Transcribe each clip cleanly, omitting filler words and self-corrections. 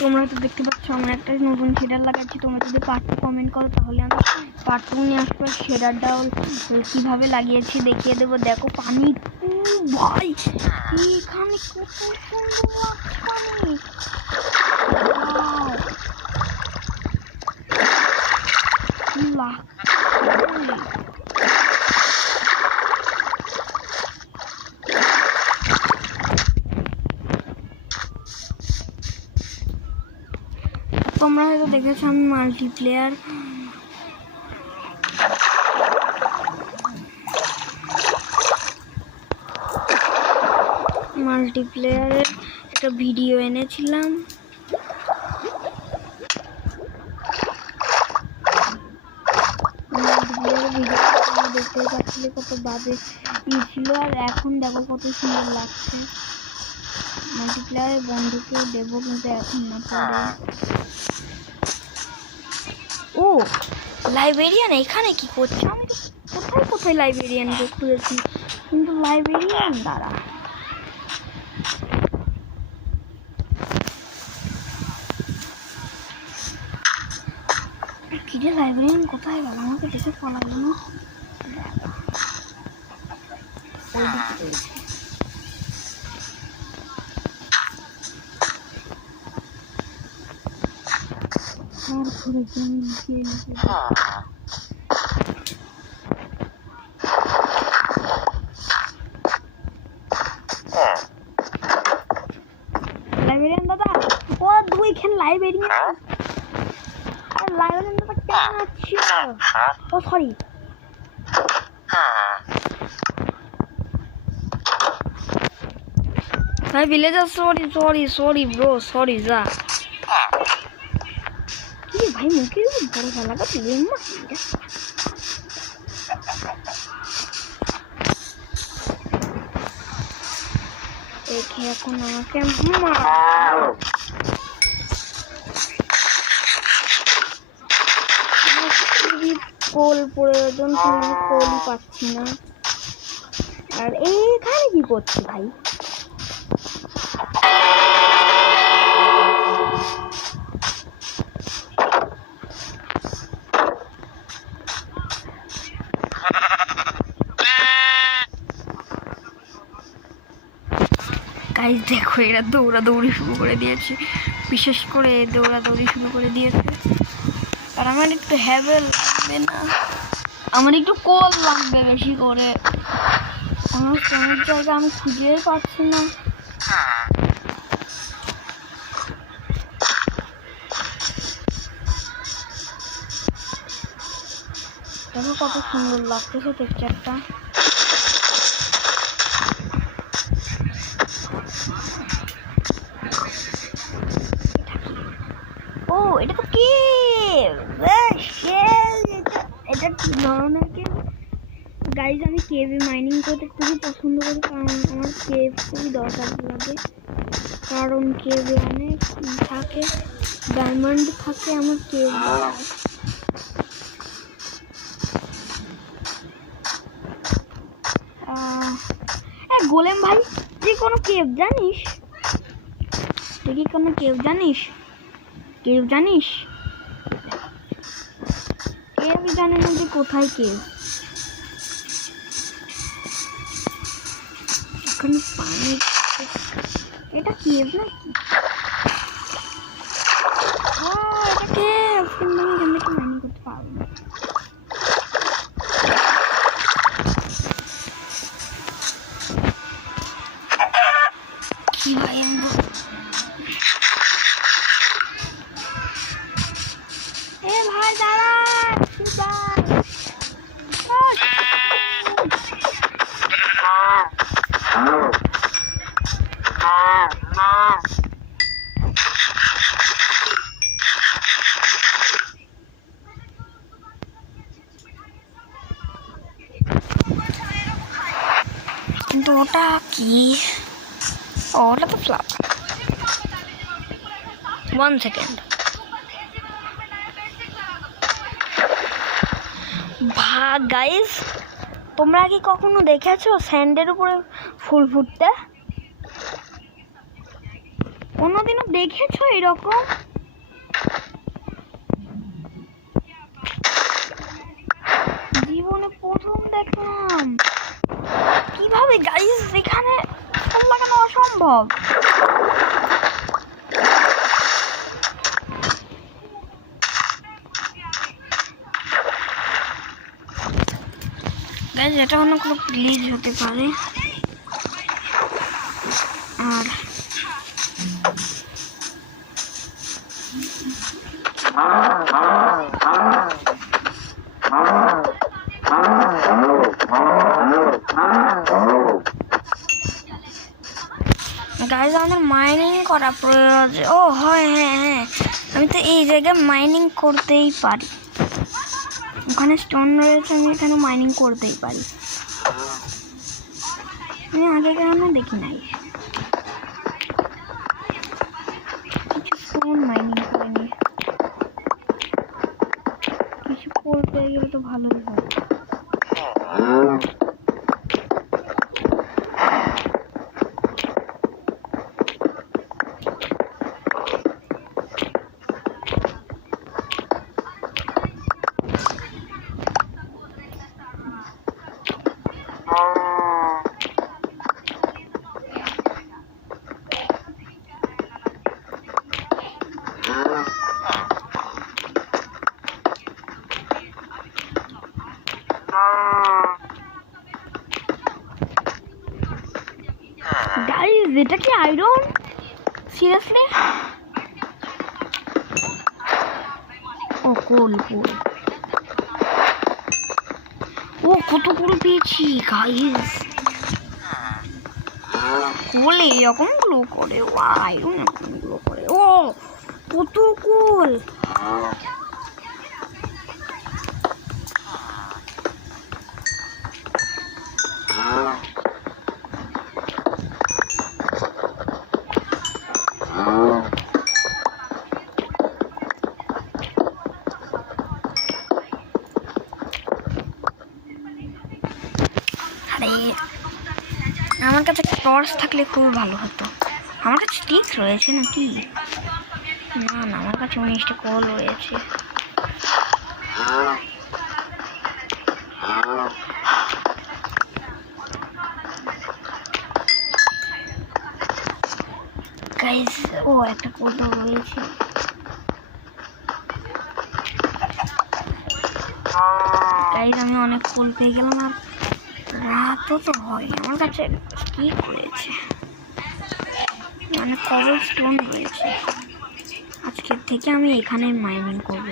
তোমরা তো দেখতে পাচ্ছ আমরা একটা নতুন শেডার লাগাচ্ছি। তোমরা যদি পার্ট 2 কমেন্ট করো তাহলে আমি পার্ট 2 নিয়ে আসবো। শেডারটাও কীভাবে লাগিয়েছি দেখিয়ে দেবো। দেখো পানি ভাই, এখানে কত সুন্দর লাগছে পানি। তোমরা হয়তো দেখেছো আমি মাল্টিপ্লেয়ারের একটা ভিডিও এনেছিলাম। দেখতে পাচ্ছিলে কত বাজে ছিল, আর এখন দেখো কত সুন্দর লাগছে। মাল্টিপ্লেয়ারে বন্ধুকে দেবো কিন্তু এখন না, পরে। ও লাইব্রেরিয়ান এখানে কি করছে? আমি তো কোথায় লাইব্রেরিয়ানকে খুঁজেছি, কিন্তু লাইব্রেরিয়ান দ্বারা কিরে লাইব্রেরিয়ান কোথায় গেল? আমাকে দেখে পালালো না। লাইব্রেরিয়ান দাদা, ও দুইখান লাইব্রেরিয়ান দাদা কেমন আছো? ও সরি, ভাই ভিলেজার সরি ব্রো, সরি যা। কি ভাই মুখে বড় লাগা তুলে মা দেখে এখন আমাকে কোল প্রয়োজন, কোলই পাচ্ছি না। আর এইখানে কি করছি ভাই? গাইস দেখো এরা দৌড়াদৌড়ি শুরু করে দিয়েছে, বিশেষ করে দৌড়াদৌড়ি শুরু করে দিয়েছে। আর আমার একটু হ্যাভেল লাগবে না, আমার একটু কোল লাগবে বেশি করে। আমার কোনের জায়গা আমি খুঁজেই পাচ্ছি না। দেখো কত সুন্দর লাগতেছে টেক্সচারটা। ও এটা তো কেভ, এটা কি ধরনের কেভ? গাইজ আমি কেভে মাইনিং করতে খুবই পছন্দ করি, কারণ আমার কেভ খুবই দরকার লাগে। কারণ কেভে অনেক থাকে, ডায়মন্ড থাকে আমার কেভ। গোলেম ভাই তুই কোনো কেভ জানিস? তুই কি কোনো কেভ জানিস? কেভ জানে না যে কোথায় কেভ? এখানে পানি, এটা কেভ নাকি? এটা কেভ, কিন্তু আমি এখান থেকে মাইনিং করতে পারবো না। কি ভাই ভাই দাঁড়া, কিন্তু ওটা কি? ওটা তো ফ্লাপ। 1 সেকেন্ড। গাইস তোমরা কি কখনো দেখেছো স্যান্ডের উপরে ফুল ফুটতে? কোনোদিনও দেখেছো এরকম? জীবনে প্রথম দেখলাম। কিভাবে গাইস এখানে ফোন লাগানো অসম্ভব। গাইস এটা অন্য কোনো প্লিজ হতে পারে। আর গাইস আমাদের মাইনিং করা প্রয়োজন। ও হয়, হ্যাঁ হ্যাঁ, আমি তো এই জায়গায় মাইনিং করতেই পারি। ওখানে স্টোন রয়েছে, আমি এখানে মাইনিং করতেই পারি। আমি আগে কেন দেখি নাই। কিছু স্টোন মাইনিং করে নি, কিছু কোল পেয়ে গেলে তো ভালোই হয়। গাইস এটা কি আয়রন? সিরিয়াসলি? ও কোল কোল। ও কত কোল পেয়েছি গাইস। কোল এরকম গ্লো করে, ও আয়রন এরকম গ্লো করে। ও কত কোল। আমার কাছে টর্চ থাকলে খুব ভালো হতো। আমার কাছে স্টিক রয়েছে নাকি? না না, আমার কাছে 19টা কোল রয়েছে। গাইস ও একটা কোল রয়েছে। গাইস আমি অনেক কোল পেয়ে গেলাম। আর রাতও তো হয়, আমার কাছে স্টিক রয়েছে, মানে কবল স্টোন রয়েছে। আজকের থেকে আমি এখানে মাইনিং করব।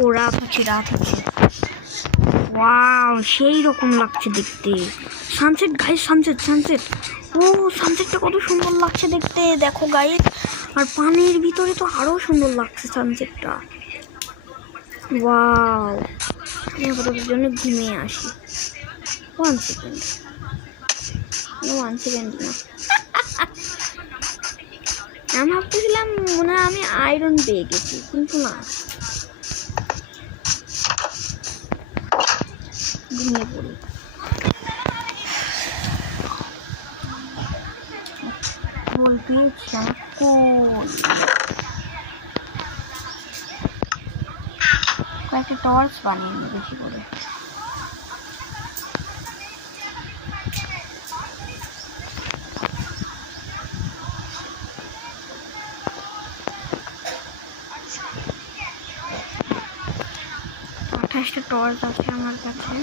ও রাত হচ্ছে, রাত হচ্ছে। ওয়াও সেই রকম লাগছে দেখতে। Sunset guys, sunset sunset. ও সানসেটটা কত সুন্দর লাগছে দেখতে, দেখো গাইস। আর পানির ভিতরে তো আরো সুন্দর লাগছে সানসেটটা। ওয়াও, আমি কতটার জন্য ঘুমিয়ে আসি। 1 সেকেন্ড, 1 সেকেন্ড না। আমি ভাবতেছিলাম মনে হয় আমি আয়রন পেয়ে গেছি, কিন্তু না, ঘুমিয়ে পড়ি। কোল পেয়েছি, আমার কোল। কয়েকটা টর্চ বানিয়ে নিই বেশি করে। একটা টর্চ আছে আমার কাছে।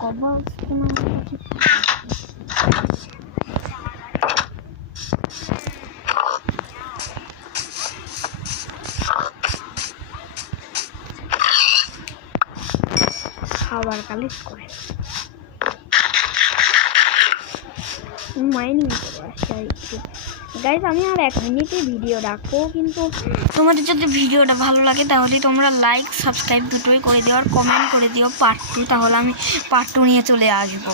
কবল স্টোন আমার কাছে। খাবার কালেক্ট করে মাইনিং করে আসছি আর একটু। গাইজ আমি আর 1 মিনিটে ভিডিও রাখবো, কিন্তু তোমাদের যদি ভিডিওটা ভালো লাগে তাহলে তোমরা লাইক সাবস্ক্রাইব দুটোই করে দিও, আর কমেন্ট করে দিও পার্ট 2, তাহলে আমি পার্ট 2 নিয়ে চলে আসবো।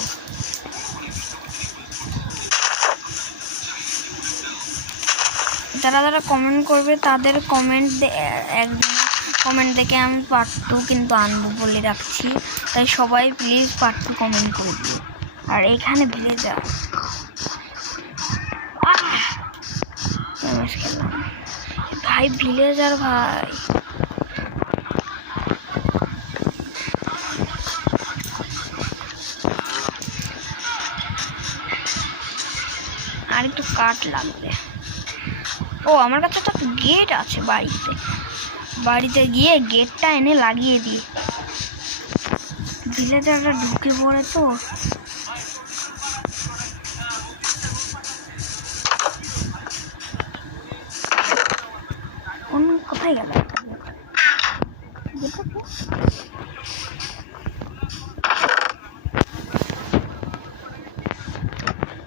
যারা যারা কমেন্ট করবে তাদের কমেন্ট একদিন কমেন্ট দেখে আমি পার্ট 2 কিন্তু আনবো বলে রাখছি, তাই সবাই প্লিজ পার্ট 2 কমেন্ট করে দিও। আর এখানে ভিলেজার খেললাম ভাই, ভিলেজার ভাই আর একটু কাঠ লাগবে। ও আমার কাছে তো গেট আছে, বাড়িতে গিয়ে গেটটা এনে লাগিয়ে দিই। ভিলেজাররা ঢুকে পড়ে তো, অন্য কোথায় গেল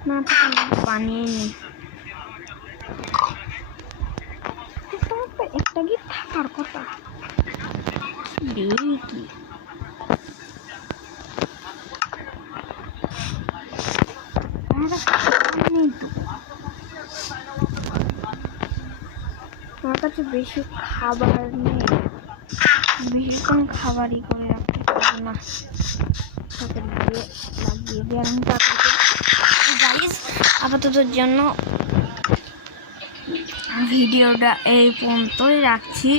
না, বানিয়ে নি। একটা গিট থাকার কথা দেখি। নেই তো আমার কাছে বেশি খাবার নেই, বেশিক্ষণ খাবারই করে রাখতে পারবো না। লাগিয়ে দিয়ে আমি গাইস আপাততর জন্য ভিডিওটা এই পর্যন্তই রাখছি।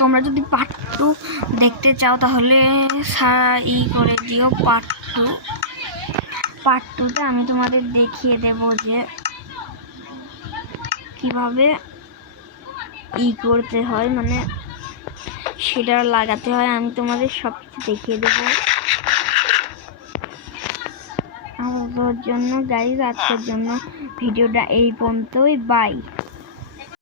তোমরা যদি পার্ট 2 দেখতে চাও তাহলে করে দিও পার্ট 2তে আমি তোমাদের দেখিয়ে দেব যে কিভাবে করতে হয়, মানে সেটা লাগাতে হয়। আমি তোমাদের সব কিছু দেখিয়ে দেবো। আমার জন্য গাইজ আজকের জন্য ভিডিওটা এই পর্যন্তই, বাই।